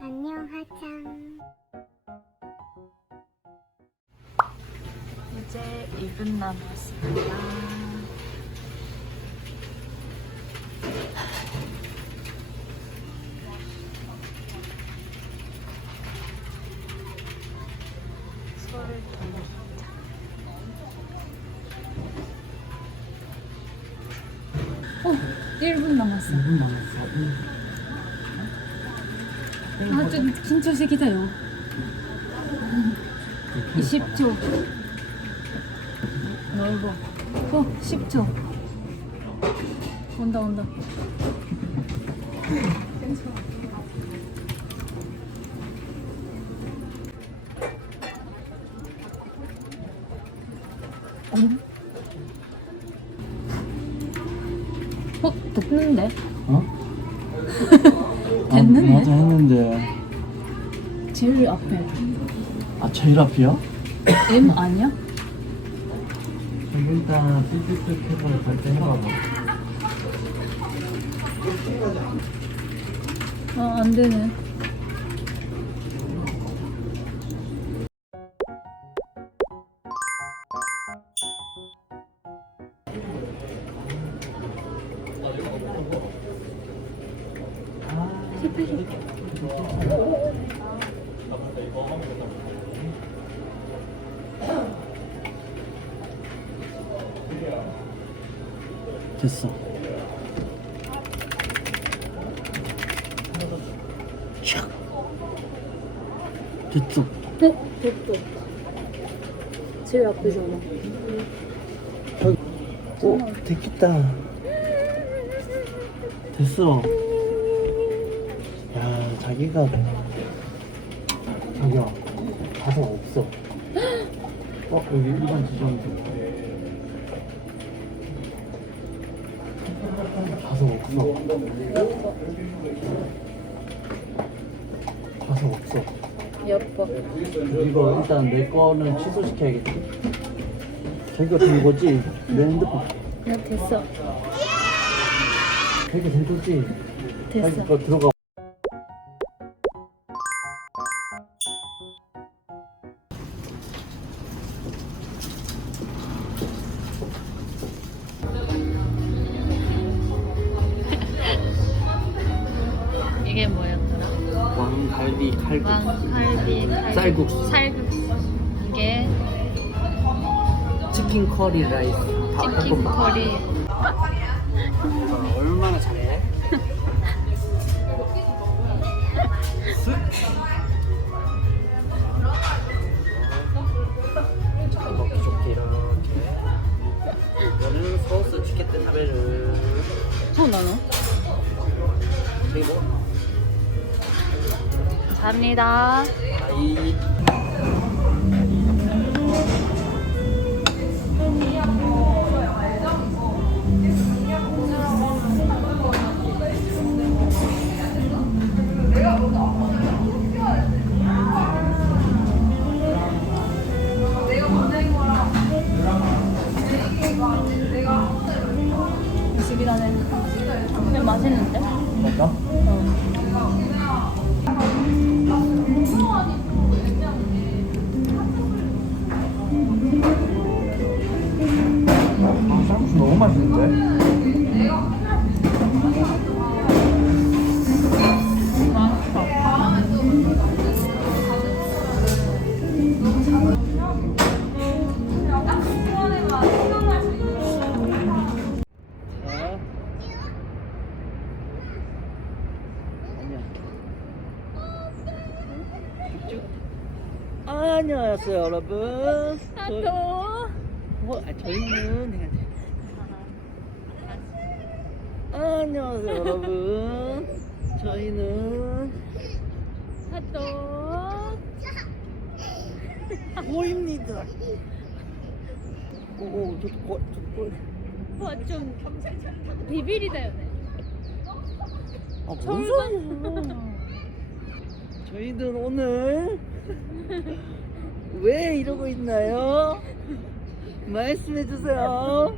안녕 하짱. 이제 2분 남았습니다. 소를 어, 1분 남았어. 2분 남았어. 아, 좀 긴초색이다요. 20초. 넓어. 어, 10초. 온다, 온다. 어, 됐는데? 어? 됐는데? 아, 맞아 했는데. 제일 앞에. 아 제일 앞이야? M 아니야? 일단 삐삐삐 해봐 갈때 해봐봐. 아, 안 되네. 됐어. 샥. 됐어. 어? 됐다. 제일 앞에잖아. 오 됐겠다. 됐어. 야 자기가 자기야 가서 없어. 어 여기 일반 지정이죠. 가서 없어. 예뻐. 이거 일단 내 거는 취소시켜야겠지. 자기가 된 거지? 내 핸드폰. 야, 됐어. 자기가 된 거지? 됐어. 자기 거 들어가. 치킨 커리 라이스. 다 치킨. 커리. 어, 얼마나 잘해? 잘 먹기 좋게 이렇게. 이거는 소스 치킨 타베르. 그리고 감사합니다. 아이. 집이라네. 근데 맛있는데? 맞아? 아, 쌀국수 너무 맛있는데? 안녕하세요, 여러분. 저희- 또. 뭐, 아, 저희는. 안녕하세요, 여러분. 저희는 또. 보입니다. 오, 오, 저, 저, 저, 와, 좀 비빌이다, 요네. 아, 뭔 소리야. 저희는 오늘 왜 이러고 있나요? 말씀해 주세요.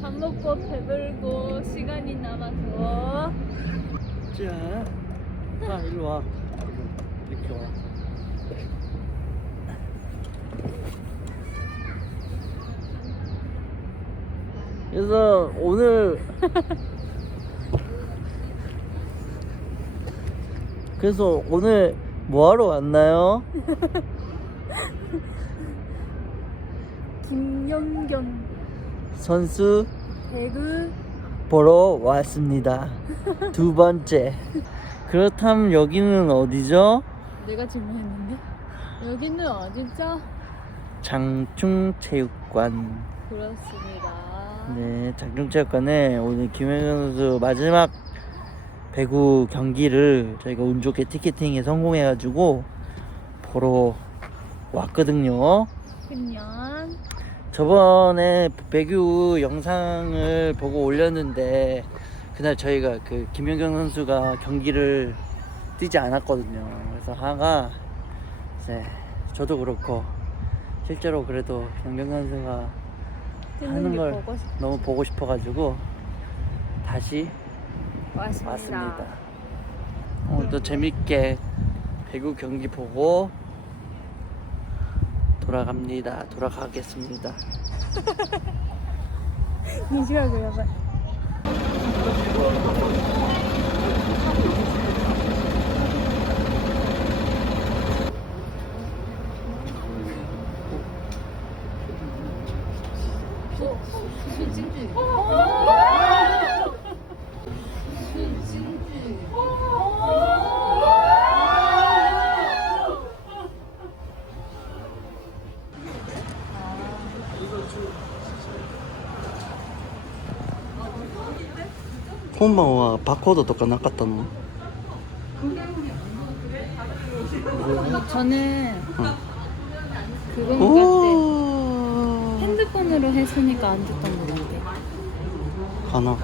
밥 먹고 배불고 시간이 남아서 자, 자, 일로 와. 이렇게 와. 그래서 오늘 그래서 오늘 뭐 하러 왔나요? 김연경 선수 배그 보러 왔습니다. 두 번째. 그렇다면 여기는 어디죠? 내가 질문했는데 여기는 어디죠? 장충체육관. 그렇습니다. 네, 장충체육관에 오늘 김혜경 선수 마지막 배구 경기를 저희가 운 좋게 티켓팅에 성공해가지고 보러 왔거든요. 그냥 저번에 배구 영상을 보고 올렸는데 그날 저희가 그 김연경 선수가 경기를 뛰지 않았거든요. 그래서 하가 이제 저도 그렇고 실제로 그래도 연경 선수가 하는 게걸 보고 싶 너무 보고 싶어가지고 다시 고맙습니다. 왔습니다. 오늘도 음. 재밌게 배구 경기 보고 돌아갑니다. 돌아가겠습니다. 니지하고 여봐. 本番はバーコードとかなかったの 저는 응. 그건 것 오 같아. 핸드폰으로 했으니까 안 됐던 것 같아. 가나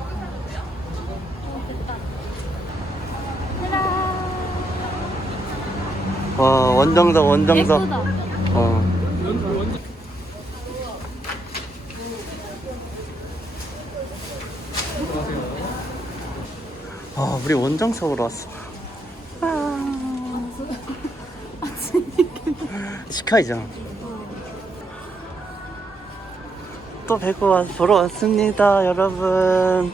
와 원정석 원정석 예쁘다. 아, 우리 원정석으로 왔어. 시카이잖아. 또 배구 와, 보러 왔습니다, 여러분.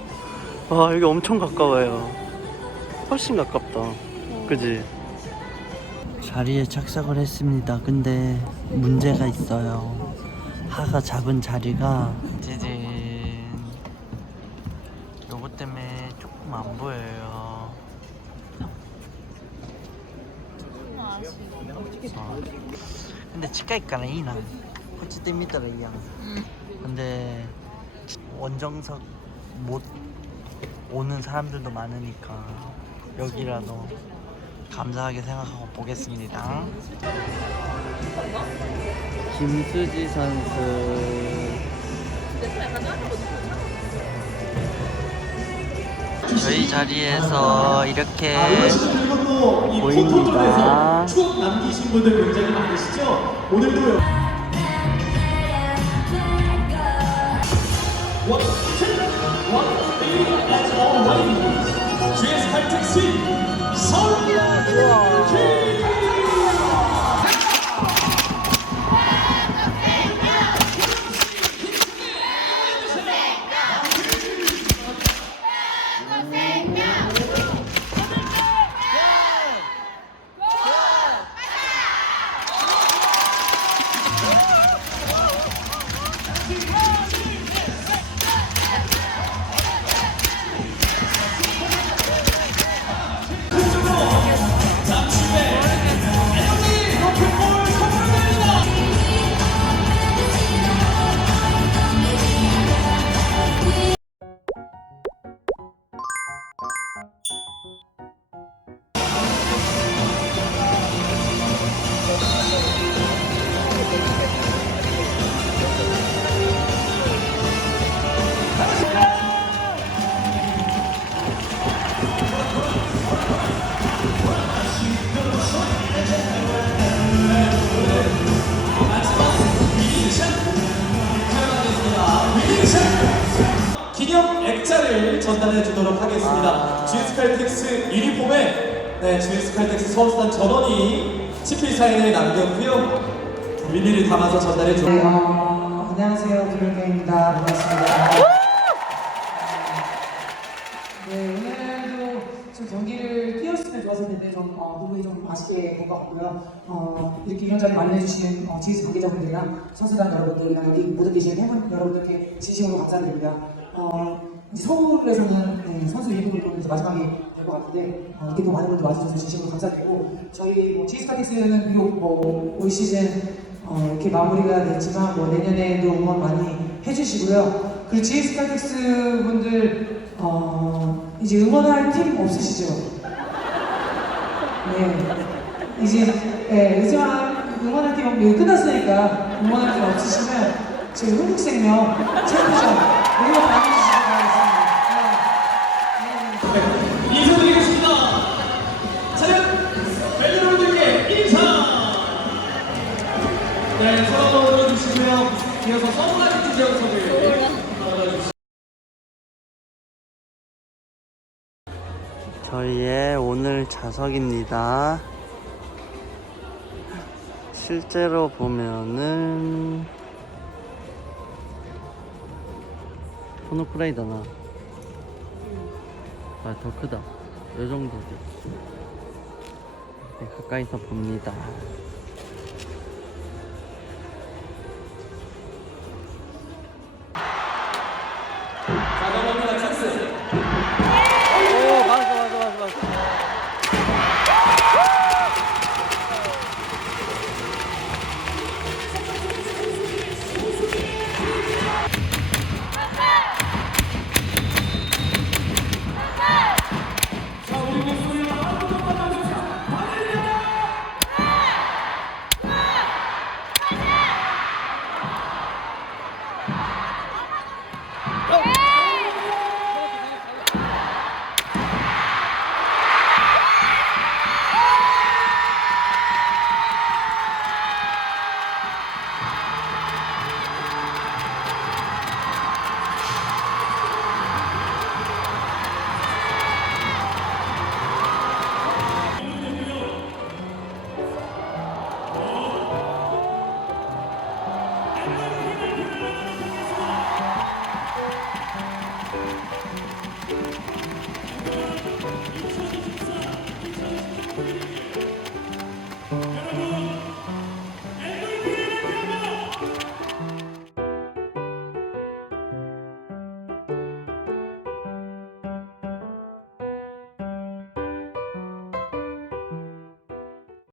와, 여기 엄청 가까워요. 훨씬 가깝다. 그지? 자리에 착석을 했습니다. 근데 문제가 있어요. 하가 잡은 자리가 찌진. 요것 때문에 조금 안 보여요. 어. 근데 치과에 가라 이나. 호치 때見たら 이양. 응. 근데 원정석 못 오는 사람들도 많으니까 여기라도 감사하게 생각하고 보겠습니다. 김수지 선수. 저희 자리에서 이렇게 보입니다. 추억 남기신 분들 굉장히 많으시죠? 오늘도 여- 원, 투, 원, three, all right. GS 칼택시 서울 기념 액자를 전달해 주도록 하겠습니다. GS 칼텍스 유니폼에 네, GS 칼텍스 서울스탄 전원이 치필 사인을 남겼고요. 의미를 담아서 전달해 주 네, 어, 안녕하세요. 김현경입니다. 반갑습니다. 네, 오늘도 좀 경기를 텐데 좀 어, 부분이 좀 아쉽게 된 것 같고요. 어, 이렇게 이런 자리 마련해주시는 어, GS 관계자분들이랑 선수단 여러분들이랑 여기 모두 계신 팬분 여러분들께 진심으로 감사드립니다. 어, 서울에서는 네, 선수 일부를 보는 이제 마지막이 될것 같은데 어, 이렇게 또 많은 분들 와주셔서 진심으로 감사드리고 저희 뭐 GS 카텍스는 비록 뭐올 시즌 어, 이렇게 마무리가 됐지만 뭐 내년에도 응원 많이 해주시고요. 그리고 GS 칼텍스 분들 어, 이제 응원할 팀 없으시죠? 네. 이제 네, 의지만 응원할 팀 없- 여기 끝났으니까 응원할 팀 없으시면 저희 흥국생명 챔피언 응원 많이 해주시기 바라겠습니다. 네. 네. 인사드리겠습니다. 차렷 팬 여러분들께 인사. 네, 서로 올려주시고요. 이어서 주제원석을 받아주시죠. 저희의 오늘 자석입니다. 실제로 보면은 포노크레이더나 아, 더 크다. 요. 이렇게 가까이서 봅니다.